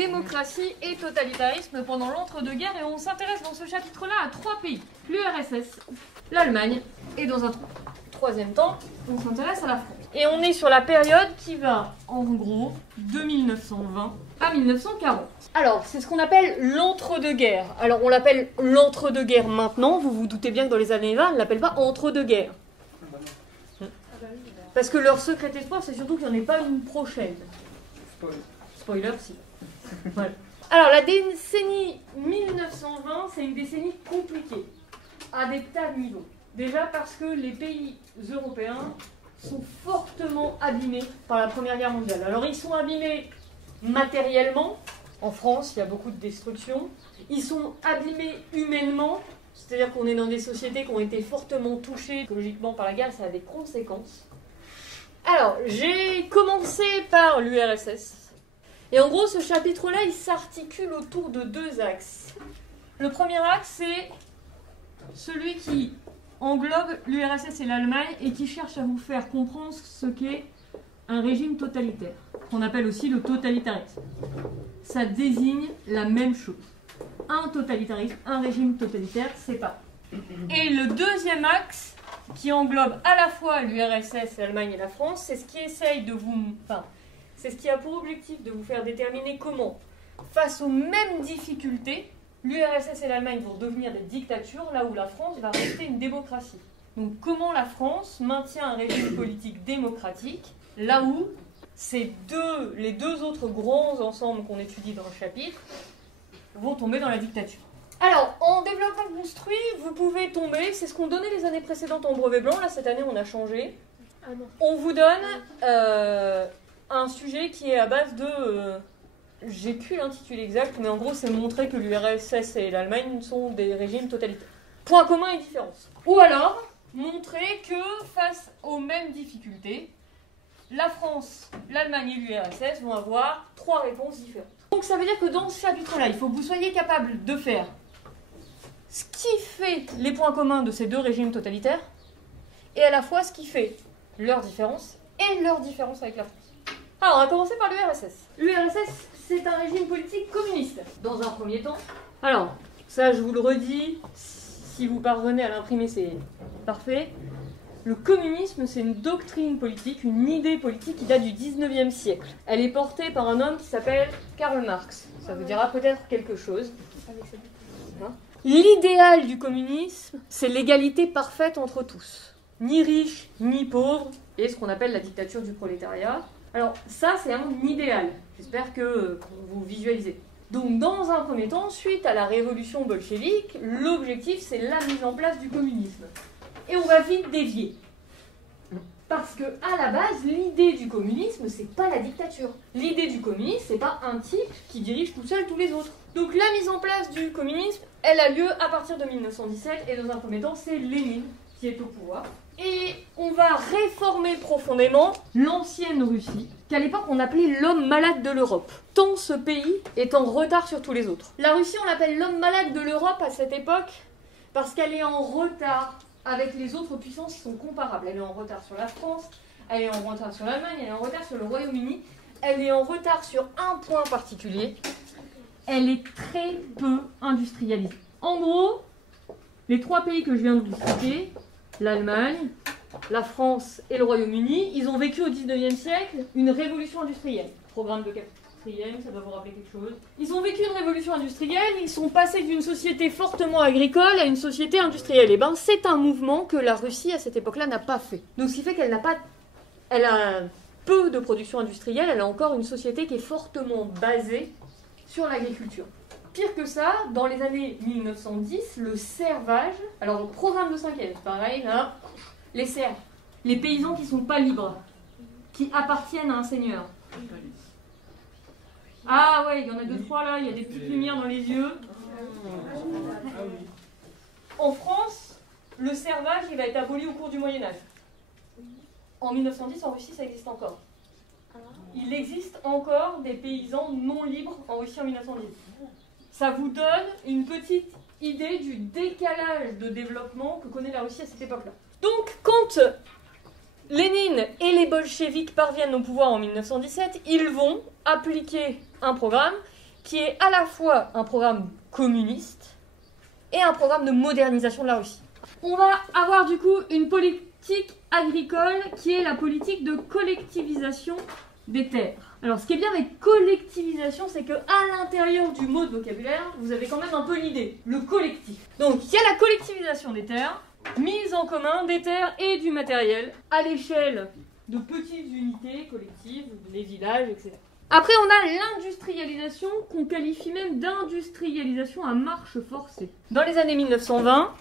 démocratie et totalitarisme pendant l'entre-deux-guerres et on s'intéresse dans ce chapitre-là à 3 pays, l'URSS, l'Allemagne et dans un troisième temps, on s'intéresse à la France. Et on est sur la période qui va, en gros, de 1920 à 1940. Alors, c'est ce qu'on appelle l'entre-deux-guerres. Alors, on l'appelle l'entre-deux-guerres maintenant, vous vous doutez bien que dans les années 20, on ne l'appelle pas entre-deux-guerres. Parce que leur secret espoir, c'est surtout qu'il n'y en ait pas une prochaine. Spoiler, si. Voilà. Alors, la décennie 1920, c'est une décennie compliquée, à des tas de niveaux. Déjà parce que les pays européens sont fortement abîmés par la Première Guerre mondiale. Alors, ils sont abîmés matériellement. En France, il y a beaucoup de destruction. Ils sont abîmés humainement, c'est-à-dire qu'on est dans des sociétés qui ont été fortement touchées écologiquement par la guerre, ça a des conséquences. Alors, j'ai commencé par l'URSS. Et en gros, ce chapitre-là, il s'articule autour de 2 axes. Le premier axe, c'est celui qui englobe l'URSS et l'Allemagne et qui cherche à vous faire comprendre ce qu'est un régime totalitaire, qu'on appelle aussi le totalitarisme. Ça désigne la même chose. Un totalitarisme, un régime totalitaire, c'est pas. Et le deuxième axe, qui englobe à la fois l'URSS, l'Allemagne et la France, c'est ce qui essaye de vous... Enfin, c'est ce qui a pour objectif de vous faire déterminer comment, face aux mêmes difficultés, l'URSS et l'Allemagne vont devenir des dictatures, là où la France va rester une démocratie. Donc comment la France maintient un régime politique démocratique, là où les deux autres grands ensembles qu'on étudie dans le chapitre vont tomber dans la dictature. Alors, en développement construit, vous pouvez tomber, c'est ce qu'on donnait les années précédentes en brevet blanc, là cette année on a changé. On vous donne un sujet qui est à base de... j'ai plus l'intitulé exact, mais en gros c'est montrer que l'URSS et l'Allemagne sont des régimes totalitaires. Point commun et différence. Ou alors, montrer que face aux mêmes difficultés, la France, l'Allemagne et l'URSS vont avoir 3 réponses différentes. Donc ça veut dire que dans ce chapitre-là, il faut que vous soyez capable de faire ce qui fait les points communs de ces 2 régimes totalitaires, et à la fois ce qui fait leurs différences et leurs différences avec la France. Alors, on va commencer par l'URSS. L'URSS, c'est un régime politique communiste, dans un premier temps. Alors, ça je vous le redis, si vous parvenez à l'imprimer, c'est parfait. Le communisme, c'est une doctrine politique, une idée politique qui date du 19e siècle. Elle est portée par un homme qui s'appelle Karl Marx. Ça vous dira peut-être quelque chose. L'idéal du communisme, c'est l'égalité parfaite entre tous. Ni riches, ni pauvres, et ce qu'on appelle la dictature du prolétariat. Alors ça, c'est un idéal. J'espère que vous visualisez. Donc dans un premier temps, suite à la révolution bolchevique, l'objectif, c'est la mise en place du communisme. Et on va vite dévier. Parce que à la base, l'idée du communisme, c'est pas la dictature. L'idée du communisme, c'est pas un type qui dirige tout seul tous les autres. Donc la mise en place du communisme, elle a lieu à partir de 1917, et dans un premier temps, c'est Lénine qui est au pouvoir. Et on va réformer profondément l'ancienne Russie, qu'à l'époque on appelait l'homme malade de l'Europe, tant ce pays est en retard sur tous les autres. La Russie, on l'appelle l'homme malade de l'Europe à cette époque, parce qu'elle est en retard avec les autres puissances qui sont comparables. Elle est en retard sur la France, elle est en retard sur l'Allemagne, elle est en retard sur le Royaume-Uni, elle est en retard sur un point particulier, elle est très peu industrialisée. En gros, les 3 pays que je viens de vous citer, l'Allemagne, la France et le Royaume-Uni, ils ont vécu au 19e siècle une révolution industrielle. Programme de quatrième, ça doit vous rappeler quelque chose. Ils ont vécu une révolution industrielle, ils sont passés d'une société fortement agricole à une société industrielle. Et ben, c'est un mouvement que la Russie, à cette époque-là, n'a pas fait. Donc, ce qui fait qu'elle elle a peu de production industrielle, elle a encore une société qui est fortement basée sur l'agriculture. Pire que ça, dans les années 1910, le servage, alors le programme de 5e, pareil, là, les serfs, les paysans qui ne sont pas libres, qui appartiennent à un seigneur. Ah ouais, il y en a 2-3 là, il y a des petites lumières dans les yeux. En France, le servage, il va être aboli au cours du Moyen-Âge. En 1910, en Russie, ça existe encore. Il existe encore des paysans non libres en Russie en 1910. Ça vous donne une petite idée du décalage de développement que connaît la Russie à cette époque-là. Donc, quand Lénine et les bolcheviks parviennent au pouvoir en 1917, ils vont appliquer un programme qui est à la fois un programme communiste et un programme de modernisation de la Russie. On va avoir du coup une politique agricole qui est la politique de collectivisation des terres. Alors ce qui est bien avec collectivisation, c'est qu'à l'intérieur du mot de vocabulaire, vous avez quand même un peu l'idée, le collectif. Donc il y a la collectivisation des terres, mise en commun des terres et du matériel à l'échelle de petites unités collectives, les villages, etc. Après, on a l'industrialisation, qu'on qualifie même d'industrialisation à marche forcée. Dans les années 1920,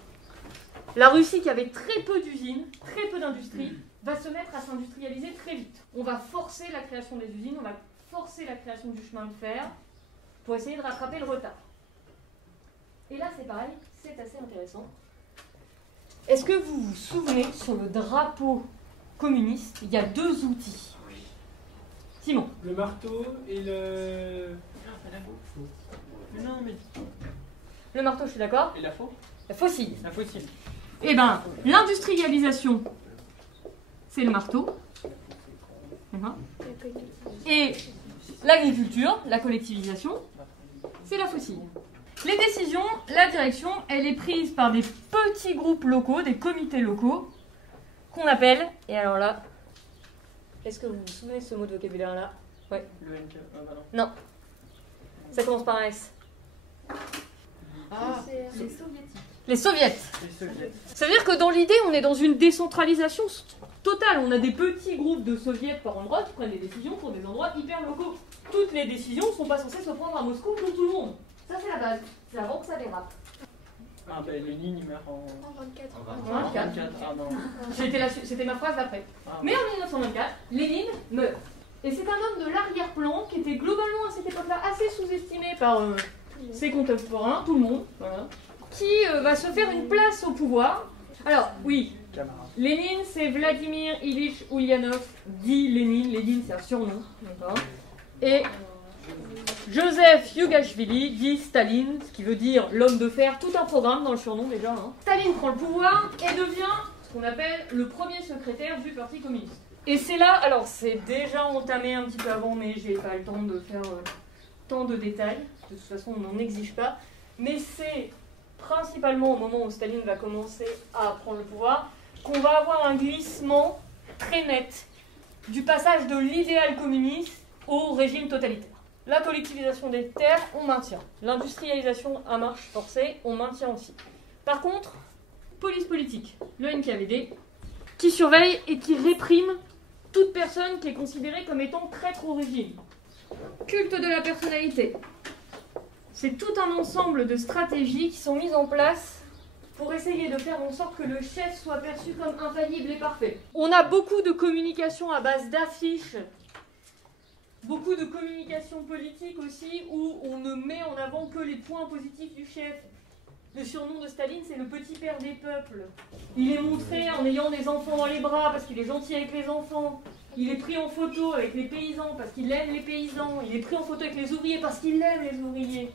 la Russie, qui avait très peu d'usines, très peu d'industrie, va se mettre à s'industrialiser très vite. On va forcer la création des usines, on va forcer la création du chemin de fer pour essayer de rattraper le retard. Et là, c'est pareil, c'est assez intéressant. Est-ce que vous vous souvenez, sur le drapeau communiste, il y a deux outils? Simon. Le marteau et le... Non, mais... Le marteau, je suis d'accord. Et la faux? La faucille. La faucille. Eh bien, l'industrialisation, c'est le marteau. Et l'agriculture, la collectivisation, c'est la faucille. Les décisions, la direction, elle est prise par des petits groupes locaux, des comités locaux, qu'on appelle, et alors là, est-ce que vous vous souvenez de ce mot de vocabulaire-là? Ouais. Le NK. Non. Ça commence par un S. Ah, les soviétiques. Les soviets. Les soviets. Ça veut dire que dans l'idée, on est dans une décentralisation totale. On a des petits groupes de soviets par endroit qui prennent des décisions pour des endroits hyper locaux. Toutes les décisions ne sont pas censées se prendre à Moscou pour tout le monde. Ça, c'est la base. C'est avant que ça dérape. Ah, ben Lénine, il meurt en... En 24. En 24. Ah non. C'était ma phrase d'après. Ah, Mais en 1924, Lénine meurt. Et c'est un homme de l'arrière-plan qui était globalement à cette époque-là assez sous-estimé par ses contemporains, tout le monde, voilà, qui va se faire une place au pouvoir. Alors, oui, camarade. Lénine, c'est Vladimir Ilyich Ulyanov, dit Lénine. Lénine, c'est un surnom, d'accord. Et Joseph Yougashvili dit Staline, ce qui veut dire l'homme de fer, tout un programme dans le surnom déjà. Hein. Staline prend le pouvoir et devient ce qu'on appelle le premier secrétaire du Parti communiste. Et c'est là, alors c'est déjà entamé un petit peu avant, mais j'ai pas le temps de faire tant de détails. De toute façon, on n'en exige pas. Mais c'est principalement au moment où Staline va commencer à prendre le pouvoir qu'on va avoir un glissement très net du passage de l'idéal communiste au régime totalitaire. La collectivisation des terres, on maintient. L'industrialisation à marche forcée, on maintient aussi. Par contre, police politique, le NKVD, qui surveille et qui réprime toute personne qui est considérée comme étant traître au régime. Culte de la personnalité. C'est tout un ensemble de stratégies qui sont mises en place pour essayer de faire en sorte que le chef soit perçu comme infaillible et parfait. On a beaucoup de communication à base d'affiches, beaucoup de communication politique aussi, où on ne met en avant que les points positifs du chef. Le surnom de Staline, c'est le petit père des peuples. Il est montré en ayant des enfants dans les bras parce qu'il est gentil avec les enfants. Il est pris en photo avec les paysans parce qu'il aime les paysans. Il est pris en photo avec les ouvriers parce qu'il aime les ouvriers.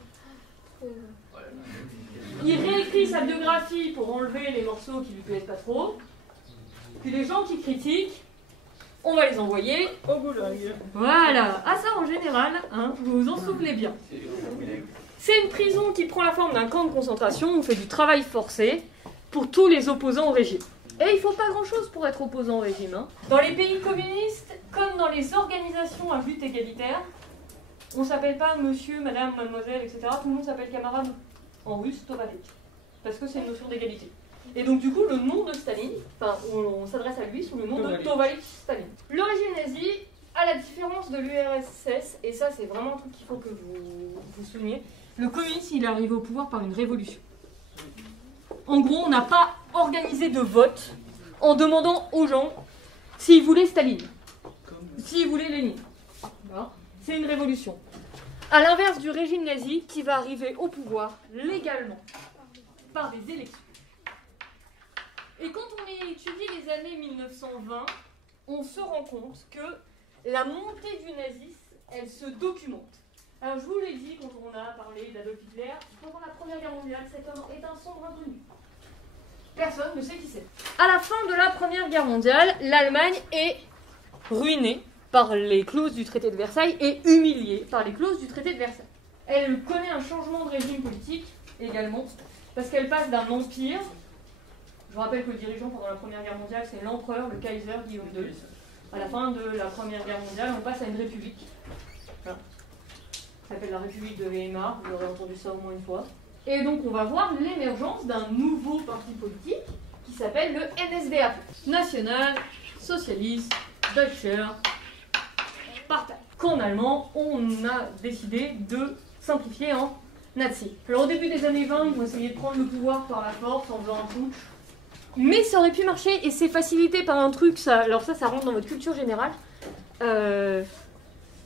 Il réécrit sa biographie pour enlever les morceaux qui lui plaisent pas trop. Puis les gens qui critiquent, on va les envoyer au goulag. Voilà. Ah ça, en général, hein, vous vous en souvenez bien. C'est une prison qui prend la forme d'un camp de concentration. On fait du travail forcé pour tous les opposants au régime. Et il ne faut pas grand-chose pour être opposant au régime. Hein. Dans les pays communistes, comme dans les organisations à but égalitaire, on ne s'appelle pas monsieur, madame, mademoiselle, etc. Tout le monde s'appelle camarade, en russe, tovarich. Parce que c'est une notion d'égalité. Et donc du coup, le nom de Staline, enfin, on s'adresse à lui sous le nom de Tovarich Staline. Le régime nazi, à la différence de l'URSS, et ça c'est vraiment un truc qu'il faut que vous vous souveniez, le communisme il est arrivé au pouvoir par une révolution. En gros, on n'a pas organisé de vote en demandant aux gens s'ils voulaient Staline, s'ils voulaient Lénine. C'est une révolution. À l'inverse du régime nazi qui va arriver au pouvoir légalement par des élections. Et quand on étudie les années 1920, on se rend compte que la montée du nazisme, elle se documente. Alors je vous l'ai dit quand on a parlé d'Adolf Hitler, pendant la Première Guerre mondiale, cet homme est un sombre inconnu. Personne ne sait qui c'est. À la fin de la Première Guerre mondiale, l'Allemagne est ruinée par les clauses du traité de Versailles et humiliée par les clauses du traité de Versailles. Elle connaît un changement de régime politique également, parce qu'elle passe d'un empire. Je vous rappelle que le dirigeant pendant la Première Guerre mondiale, c'est l'empereur, le Kaiser Guillaume II. À la fin de la Première Guerre mondiale, on passe à une république. Voilà. Ça s'appelle la République de Weimar, vous aurez entendu ça au moins une fois. Et donc on va voir l'émergence d'un nouveau parti politique qui s'appelle le NSDAP. National Socialist Deutscher Partei. Qu'en allemand, on a décidé de simplifier en nazi. Alors au début des années 20, ils vont essayer de prendre le pouvoir par la force en faisant un putsch. Mais ça aurait pu marcher et c'est facilité par un truc, alors ça rentre dans votre culture générale.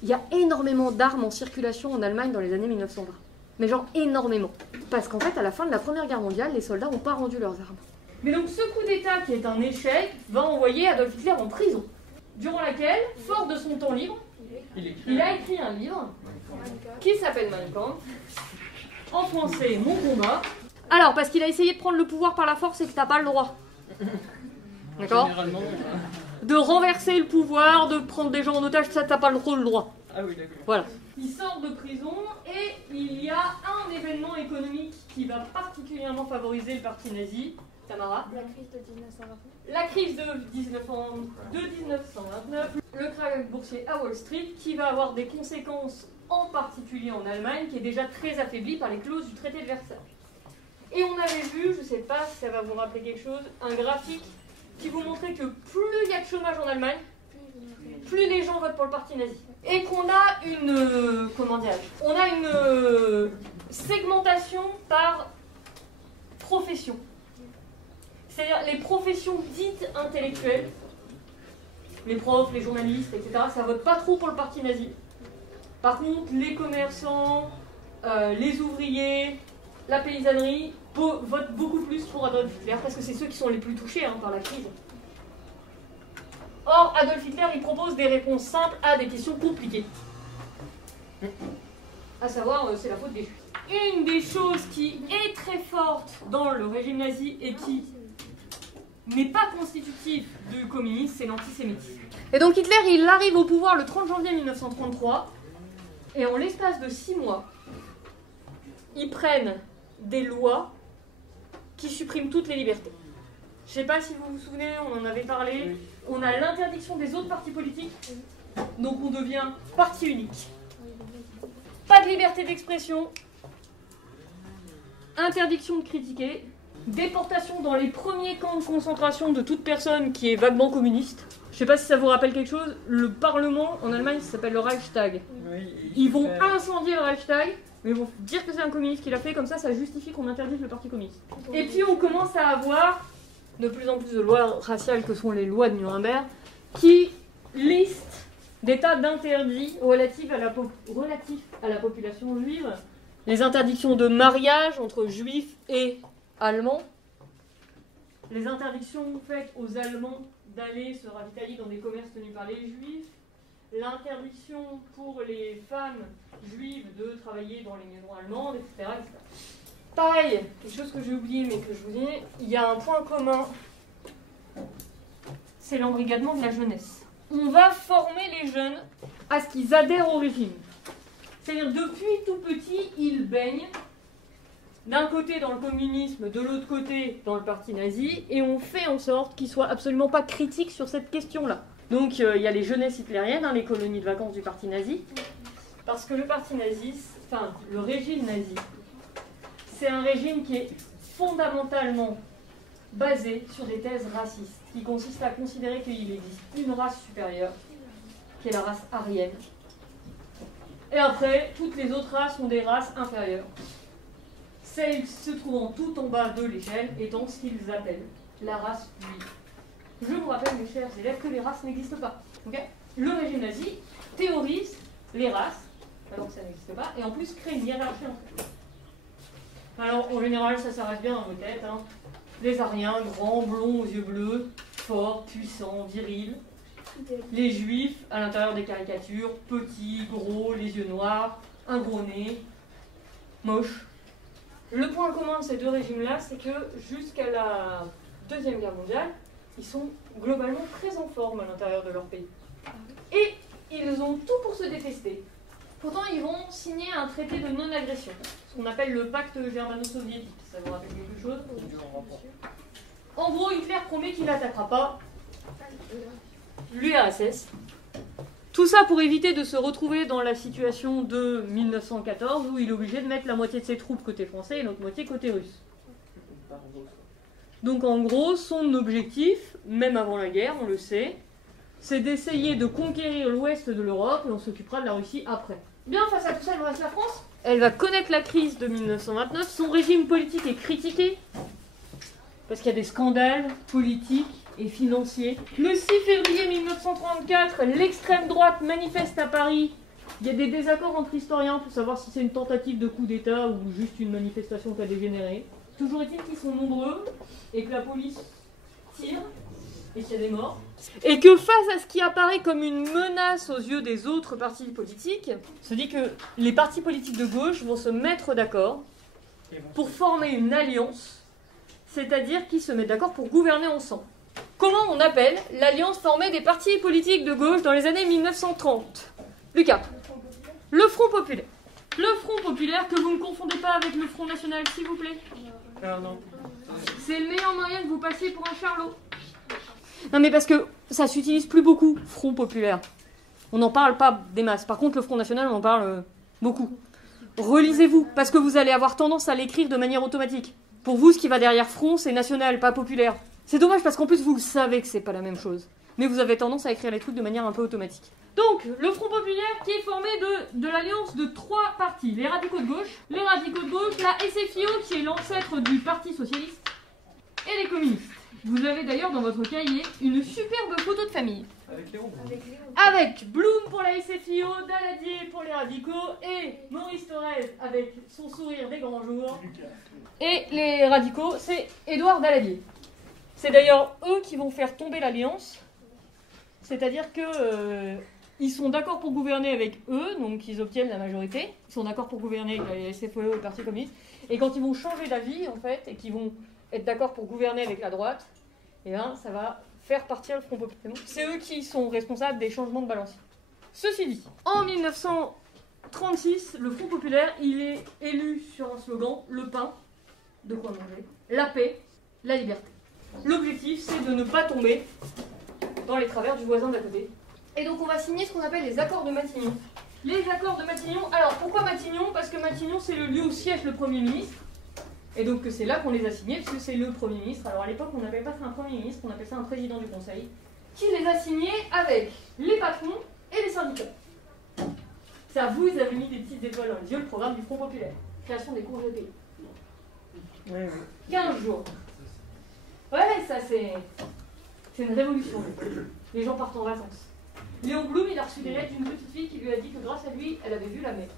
Il y a énormément d'armes en circulation en Allemagne dans les années 1920. Mais genre énormément. Parce qu'en fait, à la fin de la Première Guerre mondiale, les soldats n'ont pas rendu leurs armes. Mais donc ce coup d'État, qui est un échec, va envoyer Adolf Hitler en prison. Durant laquelle, fort de son temps libre, il a écrit un livre qui s'appelle Mein Kampf. En français, Mon combat. Alors, parce qu'il a essayé de prendre le pouvoir par la force et que t'as pas le droit. D'accord ? De renverser le pouvoir, de prendre des gens en otage, ça t'as pas le droit. Ah oui, d'accord. Voilà. Il sort de prison et il y a un événement économique qui va particulièrement favoriser le parti nazi. Tamara ? La crise de 1929. La crise de 1929, le krach boursier à Wall Street qui va avoir des conséquences en particulier en Allemagne qui est déjà très affaiblie par les clauses du traité de Versailles. Et on avait vu, je ne sais pas si ça va vous rappeler quelque chose, un graphique qui vous montrait que plus il y a de chômage en Allemagne, plus les gens votent pour le parti nazi. Et qu'on a une, on a une segmentation par profession. C'est-à-dire les professions dites intellectuelles, les profs, les journalistes, etc., ça vote pas trop pour le parti nazi. Par contre, les commerçants, les ouvriers, la paysannerie votent beaucoup plus pour Adolf Hitler parce que c'est ceux qui sont les plus touchés par la crise. Or, Adolf Hitler, il propose des réponses simples à des questions compliquées. À savoir, c'est la faute des Juifs. Une des choses qui est très forte dans le régime nazi et qui n'est pas constitutif du communisme, c'est l'antisémitisme. Et donc Hitler, il arrive au pouvoir le 30 janvier 1933, et en l'espace de 6 mois, ils prennent des lois qui suppriment toutes les libertés. Je ne sais pas si vous vous souvenez, on en avait parlé. On a l'interdiction des autres partis politiques, donc on devient parti unique. Pas de liberté d'expression, interdiction de critiquer, déportation dans les premiers camps de concentration de toute personne qui est vaguement communiste. Je ne sais pas si ça vous rappelle quelque chose, le Parlement en Allemagne ça s'appelle le Reichstag. Ils vont incendier le Reichstag, mais ils vont dire que c'est un communiste qui l'a fait, comme ça justifie qu'on interdise le parti communiste. Et puis on commence à avoir de plus en plus de lois raciales que sont les lois de Nuremberg, qui listent des tas d'interdits relatifs à la population juive. Les interdictions de mariage entre juifs et allemands, les interdictions faites aux Allemands d'aller se ravitailler dans des commerces tenus par les juifs, l'interdiction pour les femmes juives de travailler dans les maisons allemandes, etc. etc. Pareil, quelque chose que j'ai oublié mais que je vous dis, il y a un point commun, c'est l'embrigadement de la jeunesse. On va former les jeunes à ce qu'ils adhèrent au régime. C'est-à-dire depuis tout petit, ils baignent d'un côté dans le communisme, de l'autre côté dans le parti nazi, et on fait en sorte qu'ils soient absolument pas critiques sur cette question-là. Donc il y a les jeunesses hitlériennes, les colonies de vacances du parti nazi, parce que le parti nazi, enfin le régime nazi, c'est un régime qui est fondamentalement basé sur des thèses racistes, qui consistent à considérer qu'il existe une race supérieure, qui est la race aryenne. Et après, toutes les autres races sont des races inférieures. Celles se trouvant tout en bas de l'échelle étant ce qu'ils appellent la race juive. Je vous rappelle, mes chers élèves, que les races n'existent pas. Okay, le régime nazi théorise les races, alors que ça n'existe pas, et en plus crée une hiérarchie entre eux. Alors, en général, ça s'arrête bien dans vos têtes. Les Aryens, grands, blonds, aux yeux bleus, forts, puissants, virils. Les Juifs, à l'intérieur des caricatures, petits, gros, les yeux noirs, un gros nez, moches. Le point commun de ces deux régimes-là, c'est que jusqu'à la Deuxième Guerre mondiale, ils sont globalement très en forme à l'intérieur de leur pays. Et ils ont tout pour se détester. Pourtant, ils vont signer un traité de non-agression, ce qu'on appelle le pacte germano-soviétique. Ça vous rappelle quelque chose? En gros, Hitler promet qu'il n'attaquera pas l'URSS. Tout ça pour éviter de se retrouver dans la situation de 1914 où il est obligé de mettre la moitié de ses troupes côté français et l'autre moitié côté russe. Donc en gros, son objectif, même avant la guerre, on le sait, c'est d'essayer de conquérir l'ouest de l'Europe et on s'occupera de la Russie après. Bien, face à tout ça, il nous reste la France. Elle va connaître la crise de 1929. Son régime politique est critiqué parce qu'il y a des scandales politiques et financiers. Le 6 février 1934, l'extrême droite manifeste à Paris. Il y a des désaccords entre historiens pour savoir si c'est une tentative de coup d'État ou juste une manifestation qui a dégénéré. Toujours est-il qu'ils sont nombreux et que la police tire et qu'il y a des morts. Et que face à ce qui apparaît comme une menace aux yeux des autres partis politiques, se dit que les partis politiques de gauche vont se mettre d'accord pour former une alliance, c'est-à-dire qu'ils se mettent d'accord pour gouverner ensemble. Comment on appelle l'alliance formée des partis politiques de gauche dans les années 1930? Lucas. Le Front Populaire. Le Front Populaire que vous ne confondez pas avec le Front National, s'il vous plaît. Non. C'est le meilleur moyen de vous passer pour un charlot. Non mais parce que ça s'utilise plus beaucoup, Front Populaire. On n'en parle pas des masses. Par contre, le Front National, on en parle beaucoup. Relisez-vous, parce que vous allez avoir tendance à l'écrire de manière automatique. Pour vous, ce qui va derrière Front, c'est national, pas populaire. C'est dommage parce qu'en plus, vous savez que c'est pas la même chose. Mais vous avez tendance à écrire les trucs de manière un peu automatique. Donc, le Front Populaire qui est formé de l'alliance de 3 partis. Les radicaux de gauche, la SFIO qui est l'ancêtre du Parti Socialiste, et les communistes. Vous avez d'ailleurs dans votre cahier une superbe photo de famille. Avec Léon. Avec Blum pour la SFIO, Daladier pour les radicaux, et Maurice Thorez avec son sourire des grands jours. Et les radicaux, c'est Édouard Daladier. C'est d'ailleurs eux qui vont faire tomber l'alliance. C'est-à-dire que ils sont d'accord pour gouverner avec eux, donc ils obtiennent la majorité. Ils sont d'accord pour gouverner avec la SFIO et le Parti communiste. Et quand ils vont changer d'avis, en fait, et qu'ils vont être d'accord pour gouverner avec la droite, et bien ça va faire partir le Front Populaire. C'est eux qui sont responsables des changements de balancier. Ceci dit, en 1936, le Front Populaire, il est élu sur un slogan, le pain, de quoi manger, la paix, la liberté. L'objectif, c'est de ne pas tomber dans les travers du voisin d'à côté. Et donc on va signer ce qu'on appelle les accords de Matignon. Les accords de Matignon, alors pourquoi Matignon? Parce que Matignon, c'est le lieu où siège le Premier ministre. Et donc c'est là qu'on les a signés, parce que c'est le Premier ministre. Alors à l'époque, on n'appelle pas ça un Premier ministre, on appelle ça un président du Conseil, qui les a signés avec les patrons et les syndicats. C'est à vous, ils avaient mis des petites étoiles dans les yeux, le programme du Front Populaire. Création des congés payés. Oui. 15 jours. Ouais, ça c'est une révolution. Les gens partent en vacances. Léon Blum, il a reçu des lettres d'une petite fille qui lui a dit que grâce à lui, elle avait vu la mer.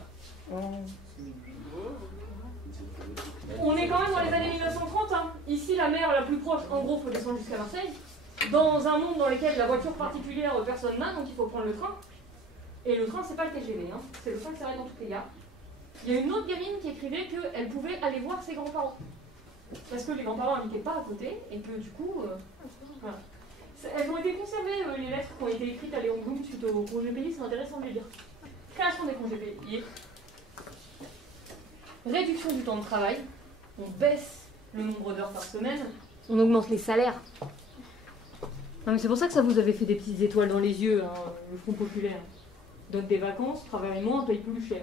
On est quand même dans les années 1930. Hein. Ici, la mer la plus proche, en gros, il faut descendre jusqu'à Marseille. Dans un monde dans lequel la voiture particulière, personne n'a, donc il faut prendre le train. Et le train, c'est pas le TGV, hein. C'est le train qui s'arrête dans toutes les gares. Il y a une autre gamine qui écrivait qu'elle pouvait aller voir ses grands-parents. Parce que les grands-parents n'habitaient pas à côté, et que du coup... voilà. Elles ont été conservées, les lettres qui ont été écrites à Léon Blum suite aux congés payés, c'est intéressant de les lire. Création des congés payés. Réduction du temps de travail. On baisse le nombre d'heures par semaine. On augmente les salaires. Non mais c'est pour ça que ça vous avait fait des petites étoiles dans les yeux, hein, le Front Populaire. Donne des vacances, travaille moins, paye plus cher.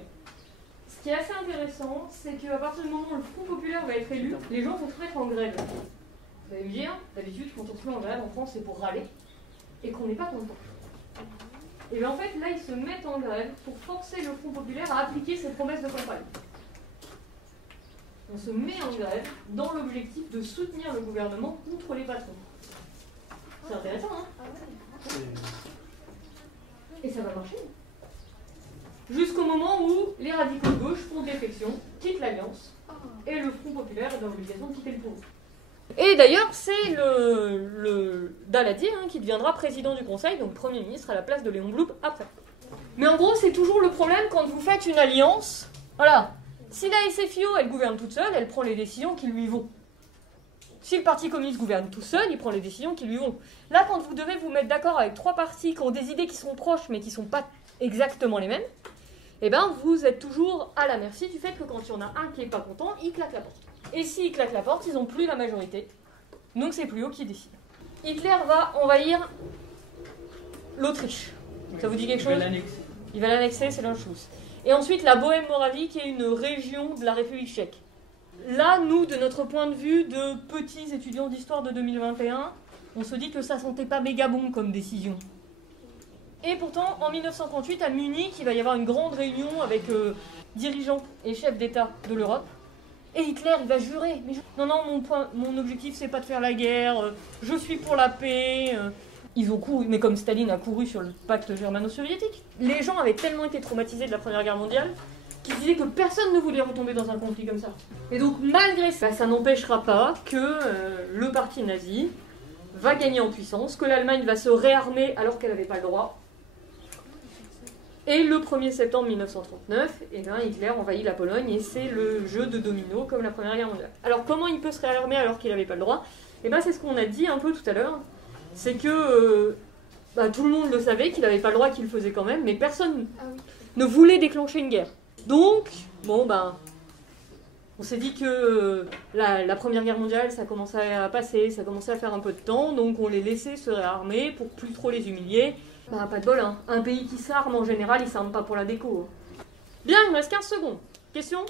Ce qui est assez intéressant, c'est qu'à partir du moment où le Front Populaire va être élu, les gens vont se mettre en grève. Vous allez me dire, d'habitude, quand on se met en grève en France, c'est pour râler et qu'on n'est pas content. Et bien en fait, là, ils se mettent en grève pour forcer le Front Populaire à appliquer ses promesses de campagne. On se met en grève dans l'objectif de soutenir le gouvernement contre les patrons. C'est intéressant, hein? Et ça va marcher. Jusqu'au moment où les radicaux de gauche font défection, quittent l'Alliance, et le Front Populaire est dans l'obligation de quitter le pouvoir. Et d'ailleurs, c'est le Daladier qui deviendra président du Conseil, donc Premier ministre à la place de Léon Blum après. Mais en gros, c'est toujours le problème quand vous faites une alliance. Voilà. Si la SFIO, elle gouverne toute seule, elle prend les décisions qui lui vont. Si le Parti communiste gouverne tout seul, il prend les décisions qui lui vont. Là, quand vous devez vous mettre d'accord avec 3 partis qui ont des idées qui sont proches, mais qui ne sont pas exactement les mêmes, eh ben vous êtes toujours à la merci du fait que quand il y en a un qui n'est pas content, il claque la porte. Et s'il claque la porte, ils n'ont plus la majorité. Donc c'est plus haut qui décide. Hitler va envahir l'Autriche. Ça vous dit quelque chose? Il va l'annexer, c'est l'Anschluss. Et ensuite la Bohème-Moravie, qui est une région de la République tchèque. Là, nous, de notre point de vue de petits étudiants d'histoire de 2021, on se dit que ça sentait pas méga bon comme décision. Et pourtant, en 1938, à Munich, il va y avoir une grande réunion avec dirigeants et chefs d'État de l'Europe. Et Hitler, il va jurer. Mais non, mon objectif, c'est pas de faire la guerre. Je suis pour la paix. Ils ont couru, mais comme Staline a couru sur le pacte germano-soviétique. Les gens avaient tellement été traumatisés de la Première Guerre mondiale qu'ils disaient que personne ne voulait retomber dans un conflit comme ça. Et donc, malgré ça, ça n'empêchera pas que le parti nazi va gagner en puissance, que l'Allemagne va se réarmer alors qu'elle n'avait pas le droit. Et le 1er septembre 1939, Hitler envahit la Pologne et c'est le jeu de domino comme la Première Guerre mondiale. Alors comment il peut se réarmer alors qu'il n'avait pas le droit? C'est ce qu'on a dit un peu tout à l'heure. C'est que tout le monde le savait qu'il n'avait pas le droit, qu'il le faisait quand même, mais personne ne voulait déclencher une guerre. Donc, on s'est dit que la Première Guerre mondiale, ça commençait à passer, ça commençait à faire un peu de temps, donc on les laissait se réarmer pour plus trop les humilier. Pas de bol, hein. Un pays qui s'arme, en général, il s'arme pas pour la déco. Bien, il me reste 15 secondes. Question ?